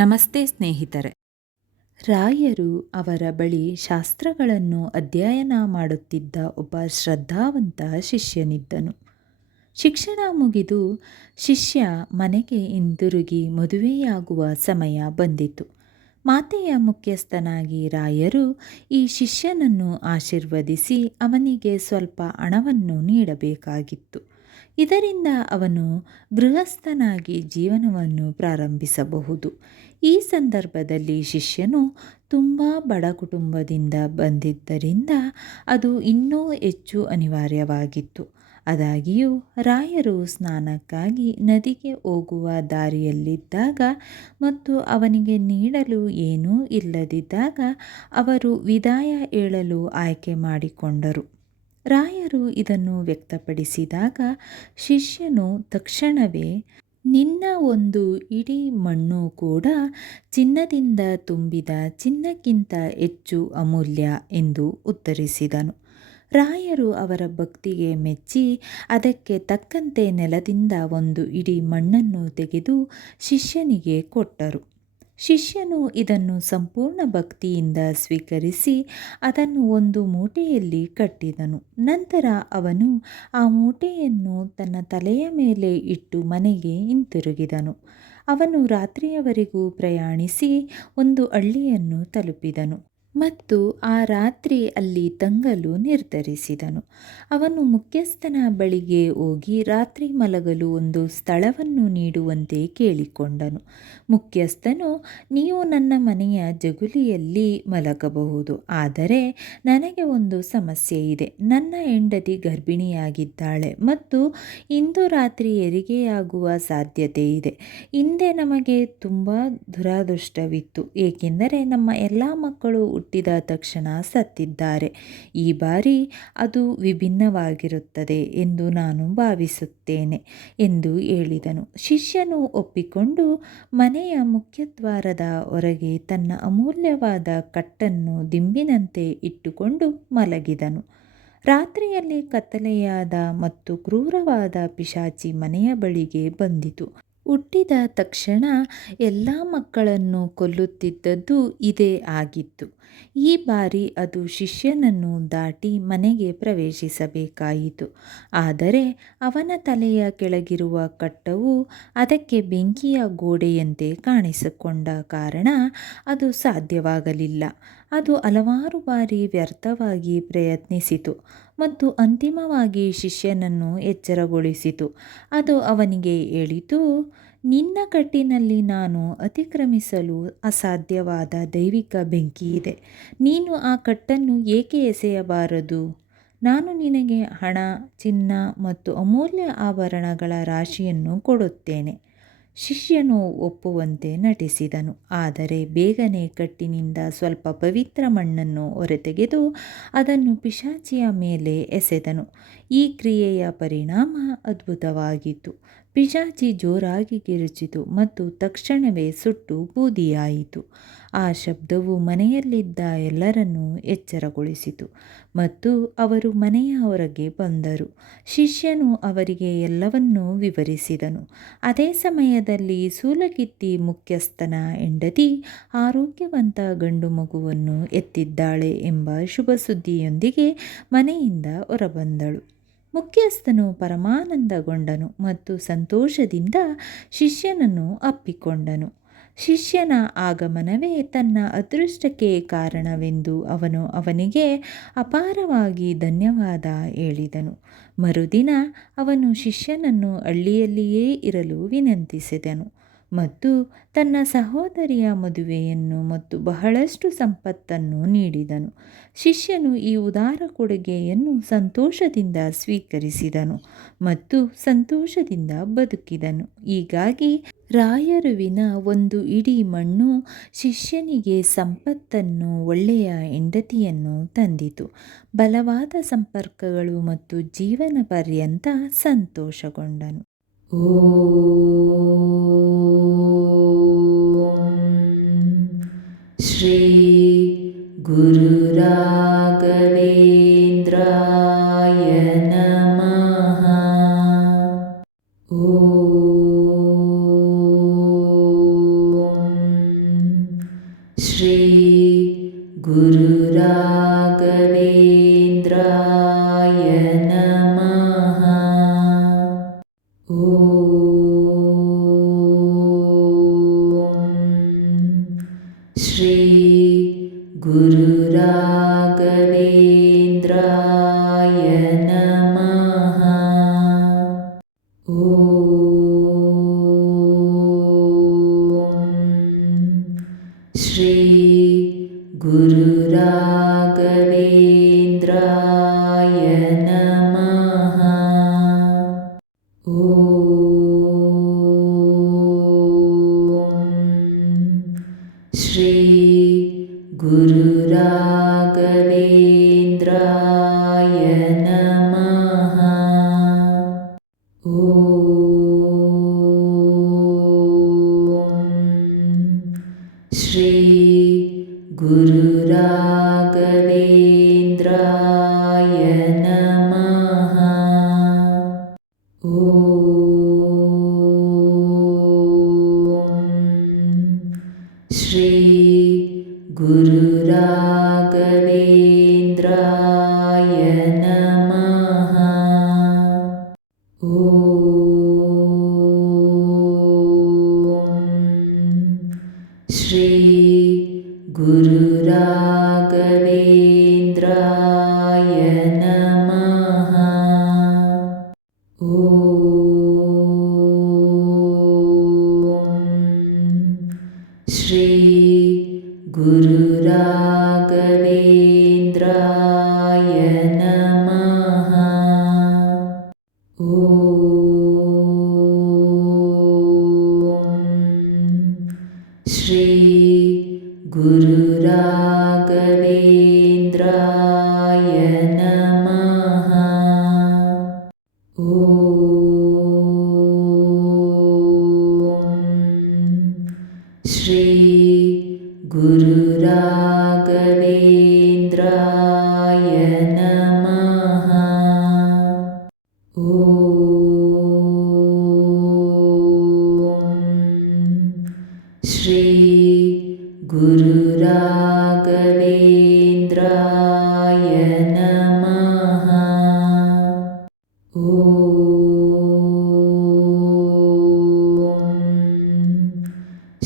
ನಮಸ್ತೆ ಸ್ನೇಹಿತರೆ. ರಾಯರು ಅವರ ಬಳಿ ಶಾಸ್ತ್ರಗಳನ್ನು ಅಧ್ಯಯನ ಮಾಡುತ್ತಿದ್ದ ಒಬ್ಬ ಶ್ರದ್ಧಾವಂತ ಶಿಷ್ಯನಿದ್ದನು. ಶಿಕ್ಷಣ ಮುಗಿದು ಶಿಷ್ಯ ಮನೆಗೆ ಹಿಂದಿರುಗಿ ಮದುವೆಯಾಗುವ ಸಮಯ ಬಂದಿತು. ಮಾತೆಯ ಮುಖ್ಯಸ್ಥನಾಗಿ ರಾಯರು ಈ ಶಿಷ್ಯನನ್ನು ಆಶೀರ್ವದಿಸಿ ಅವನಿಗೆ ಸ್ವಲ್ಪ ಹಣವನ್ನು ನೀಡಬೇಕಾಗಿತ್ತು. ಇದರಿಂದ ಅವನು ಗೃಹಸ್ಥನಾಗಿ ಜೀವನವನ್ನು ಪ್ರಾರಂಭಿಸಬಹುದು. ಈ ಸಂದರ್ಭದಲ್ಲಿ ಶಿಷ್ಯನು ತುಂಬ ಬಡ ಕುಟುಂಬದಿಂದ ಬಂದಿದ್ದರಿಂದ ಅದು ಇನ್ನೂ ಹೆಚ್ಚು ಅನಿವಾರ್ಯವಾಗಿತ್ತು. ಆದಾಗ್ಯೂ ರಾಯರು ಸ್ನಾನಕ್ಕಾಗಿ ನದಿಗೆ ಹೋಗುವ ದಾರಿಯಲ್ಲಿದ್ದಾಗ ಮತ್ತು ಅವನಿಗೆ ನೀಡಲು ಏನೂ ಇಲ್ಲದಿದ್ದಾಗ ಅವರು ವಿದಾಯ ಹೇಳಲು ಆಯ್ಕೆ ಮಾಡಿಕೊಂಡರು. ರಾಯರು ಇದನ್ನು ವ್ಯಕ್ತಪಡಿಸಿದಾಗ ಶಿಷ್ಯನು ತಕ್ಷಣವೇ, ನಿನ್ನ ಒಂದು ಇಡೀ ಮಣ್ಣು ಕೂಡ ಚಿನ್ನದಿಂದ ತುಂಬಿದ ಚಿನ್ನಕ್ಕಿಂತ ಹೆಚ್ಚು ಅಮೂಲ್ಯ ಎಂದು ಉತ್ತರಿಸಿದನು. ರಾಯರು ಅವರ ಭಕ್ತಿಗೆ ಮೆಚ್ಚಿ ಅದಕ್ಕೆ ತಕ್ಕಂತೆ ನೆಲದಿಂದ ಒಂದು ಇಡೀ ಮಣ್ಣನ್ನು ತೆಗೆದು ಶಿಷ್ಯನಿಗೆ ಕೊಟ್ಟರು. ಶಿಷ್ಯನು ಇದನ್ನು ಸಂಪೂರ್ಣ ಭಕ್ತಿಯಿಂದ ಸ್ವೀಕರಿಸಿ ಅದನ್ನು ಒಂದು ಮೂಟೆಯಲ್ಲಿ ಕಟ್ಟಿದನು. ನಂತರ ಅವನು ಆ ಮೂಟೆಯನ್ನು ತನ್ನ ತಲೆಯ ಮೇಲೆ ಇಟ್ಟು ಮನೆಗೆ ಹಿಂತಿರುಗಿದನು. ಅವನು ರಾತ್ರಿಯವರೆಗೂ ಪ್ರಯಾಣಿಸಿ ಒಂದು ಹಳ್ಳಿಯನ್ನು ತಲುಪಿದನು ಮತ್ತು ಆ ರಾತ್ರಿ ಅಲ್ಲಿ ತಂಗಲು ನಿರ್ಧರಿಸಿದನು. ಅವನು ಮುಖ್ಯಸ್ಥನ ಬಳಿಗೆ ಹೋಗಿ ರಾತ್ರಿ ಮಲಗಲು ಒಂದು ಸ್ಥಳವನ್ನು ನೀಡುವಂತೆ ಕೇಳಿಕೊಂಡನು. ಮುಖ್ಯಸ್ಥನು, ನೀವು ನನ್ನ ಮನೆಯ ಜಗುಲಿಯಲ್ಲಿ ಮಲಗಬಹುದು, ಆದರೆ ನನಗೆ ಒಂದು ಸಮಸ್ಯೆ ಇದೆ. ನನ್ನ ಹೆಂಡತಿ ಗರ್ಭಿಣಿಯಾಗಿದ್ದಾಳೆ ಮತ್ತು ಇಂದು ರಾತ್ರಿ ಹೆರಿಗೆಯಾಗುವ ಸಾಧ್ಯತೆ ಇದೆ. ಹಿಂದೆ ನಮಗೆ ತುಂಬ ದುರಾದೃಷ್ಟವಿತ್ತು, ಏಕೆಂದರೆ ನಮ್ಮ ಎಲ್ಲ ಮಕ್ಕಳು ಹುಟ್ಟಿದ ತಕ್ಷಣ ಸತ್ತಿದ್ದಾರೆ. ಈ ಬಾರಿ ಅದು ವಿಭಿನ್ನವಾಗಿರುತ್ತದೆ ಎಂದು ನಾನು ಭಾವಿಸುತ್ತೇನೆ ಎಂದು ಹೇಳಿದನು. ಶಿಷ್ಯನು ಒಪ್ಪಿಕೊಂಡು ಮನೆಯ ಮುಖ್ಯದ್ವಾರದ ಹೊರಗೆ ತನ್ನ ಅಮೂಲ್ಯವಾದ ಕಟ್ಟನ್ನು ದಿಂಬಿನಂತೆ ಇಟ್ಟುಕೊಂಡು ಮಲಗಿದನು. ರಾತ್ರಿಯಲ್ಲಿ ಕತ್ತಲೆಯಾದ ಮತ್ತು ಕ್ರೂರವಾದ ಪಿಶಾಚಿ ಮನೆಯ ಬಳಿಗೆ ಬಂದಿತು. ಹುಟ್ಟಿದ ತಕ್ಷಣ ಎಲ್ಲ ಮಕ್ಕಳನ್ನು ಕೊಲ್ಲುತ್ತಿದ್ದದ್ದು ಇದೇ ಆಗಿತ್ತು. ಈ ಬಾರಿ ಅದು ಶಿಷ್ಯನನ್ನು ದಾಟಿ ಮನೆಗೆ ಪ್ರವೇಶಿಸಬೇಕಾಯಿತು. ಆದರೆ ಅವನ ತಲೆಯ ಕೆಳಗಿರುವ ಕಟ್ಟವು ಅದಕ್ಕೆ ಬೆಂಕಿಯ ಗೋಡೆಯಂತೆ ಕಾಣಿಸಿಕೊಂಡ ಕಾರಣ ಅದು ಸಾಧ್ಯವಾಗಲಿಲ್ಲ. ಅದು ಹಲವಾರು ಬಾರಿ ವ್ಯರ್ಥವಾಗಿ ಪ್ರಯತ್ನಿಸಿತು ಮತ್ತು ಅಂತಿಮವಾಗಿ ಶಿಷ್ಯನನ್ನು ಎಚ್ಚರಗೊಳಿಸಿತು. ಅದು ಅವನಿಗೆ ಹೇಳಿತು, ನಿನ್ನ ಕಟ್ಟಿನಲ್ಲಿ ನಾನು ಅತಿಕ್ರಮಿಸಲು ಅಸಾಧ್ಯವಾದ ದೈವಿಕ ಬೆಂಕಿಯಿದೆ. ನೀನು ಆ ಕಟ್ಟನ್ನು ಏಕೆ ಎಸೆಯಬಾರದು? ನಾನು ನಿನಗೆ ಹಣ, ಚಿನ್ನ ಮತ್ತು ಅಮೂಲ್ಯ ಆಭರಣಗಳ ರಾಶಿಯನ್ನು ಕೊಡುತ್ತೇನೆ. ಶಿಷ್ಯನು ಒಪ್ಪುವಂತೆ ನಟಿಸಿದನು, ಆದರೆ ಬೇಗನೆ ಕಟ್ಟಿನಿಂದ ಸ್ವಲ್ಪ ಪವಿತ್ರ ಮಣ್ಣನ್ನು ಹೊರತೆಗೆದು ಅದನ್ನು ಪಿಶಾಚಿಯ ಮೇಲೆ ಎಸೆದನು. ಈ ಕ್ರಿಯೆಯ ಪರಿಣಾಮ ಅದ್ಭುತವಾಗಿತ್ತು. ಪಿಶಾಚಿ ಜೋರಾಗಿ ಕಿರುಚಿತು ಮತ್ತು ತಕ್ಷಣವೇ ಸುಟ್ಟು ಬೂದಿಯಾಯಿತು. ಆ ಶಬ್ದವು ಮನೆಯಲ್ಲಿದ್ದ ಎಲ್ಲರನ್ನೂ ಎಚ್ಚರಗೊಳಿಸಿತು ಮತ್ತು ಅವರು ಮನೆಯ ಹೊರಗೆ ಬಂದರು. ಶಿಷ್ಯನು ಅವರಿಗೆ ಎಲ್ಲವನ್ನೂ ವಿವರಿಸಿದನು. ಅದೇ ಸಮಯದಲ್ಲಿ ಸೂಲಗಿತ್ತಿ ಮುಖ್ಯಸ್ಥನ ಹೆಂಡತಿ ಆರೋಗ್ಯವಂತ ಗಂಡು ಮಗುವನ್ನು ಎತ್ತಿದ್ದಾಳೆ ಎಂಬ ಶುಭ ಸುದ್ದಿಯೊಂದಿಗೆ ಮನೆಯಿಂದ ಹೊರಬಂದಳು. ಮುಖ್ಯಸ್ಥನು ಪರಮಾನಂದಗೊಂಡನು ಮತ್ತು ಸಂತೋಷದಿಂದ ಶಿಷ್ಯನನ್ನು ಅಪ್ಪಿಕೊಂಡನು. ಶಿಷ್ಯನ ಆಗಮನವೇ ತನ್ನ ಅದೃಷ್ಟಕ್ಕೆ ಕಾರಣವೆಂದು ಅವನು ಅವನಿಗೆ ಅಪಾರವಾಗಿ ಧನ್ಯವಾದ ಹೇಳಿದನು. ಮರುದಿನ ಅವನು ಶಿಷ್ಯನನ್ನು ಹಳ್ಳಿಯಲ್ಲಿಯೇ ಇರಲು ವಿನಂತಿಸಿದನು ಮತ್ತು ತನ್ನ ಸಹೋದರಿಯ ಮದುವೆಯನ್ನು ಮತ್ತು ಬಹಳಷ್ಟು ಸಂಪತ್ತನ್ನು ನೀಡಿದನು. ಶಿಷ್ಯನು ಈ ಉದಾರ ಕೊಡುಗೆಯನ್ನು ಸಂತೋಷದಿಂದ ಸ್ವೀಕರಿಸಿದನು ಮತ್ತು ಸಂತೋಷದಿಂದ ಬದುಕಿದನು. ಹೀಗಾಗಿ ರಾಯರುವಿನ ಒಂದು ಇಡೀ ಮಣ್ಣು ಶಿಷ್ಯನಿಗೆ ಸಂಪತ್ತನ್ನು, ಒಳ್ಳೆಯ ಹೆಂಡತಿಯನ್ನು ತಂದಿತು, ಬಲವಾದ ಸಂಪರ್ಕಗಳು ಮತ್ತು ಜೀವನ ಪರ್ಯಂತ ಸಂತೋಷಗೊಂಡನು. ಓಂ ಶ್ರೀ ಗುರು ರಾಘವೇಂದ್ರಾಯ ನಮಃ. ಓಂ गुरुराघवेन्द्राय नमः। ॐ श्री गुरुराघवेन्द्राय नमः। ॐ श्री गुरुराघवेन्द्राय नमः। ॐ श्री गुरुराघवेन्द्राय नमः। ॐ श्री गुरुराघवेन्द्राय नमः। ॐ श्री गुरुराघವೇಂದ್ರಾಯ ನಮಃ. ಓಂ ಶ್ರೀ ಗುರುರಾಘವೇಂದ್ರಾಯ ನಮಃ. ಓಂ ಶ್ರೀ ಗುರುರಾಘವೇಂದ್ರಾಯ ನಮಃ. ಓಂ ಶ್ರೀ ಗುರುರಾಘವೇಂದ್ರಾಯ ನಮಃ. ಓಂ ಶ್ರೀ ಗುರುರಾಘವೇಂದ್ರಾಯ ನಮಃ. ಓಂ ಶ್ರೀ ಗುರುರಾಘವೇಂದ್ರಾಯ ನಮಃ. ಓಂ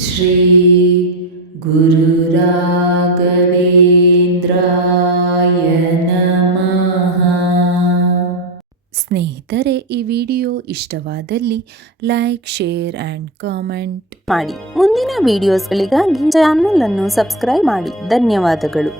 ಶ್ರೀ ಗುರುರಾಘವೇಂದ್ರಾಯ ನಮಃ. ಸ್ನೇಹಿತರೆ, ಈ ವಿಡಿಯೋ ಇಷ್ಟವಾದಲ್ಲಿ ಲೈಕ್, ಶೇರ್ ಆ್ಯಂಡ್ ಕಾಮೆಂಟ್ ಮಾಡಿ. ಮುಂದಿನ ವಿಡಿಯೋಸ್ಗಳಿಗಾಗಿ ಚಾನಲ್ ಅನ್ನು ಸಬ್ಸ್ಕ್ರೈಬ್ ಮಾಡಿ. ಧನ್ಯವಾದಗಳು.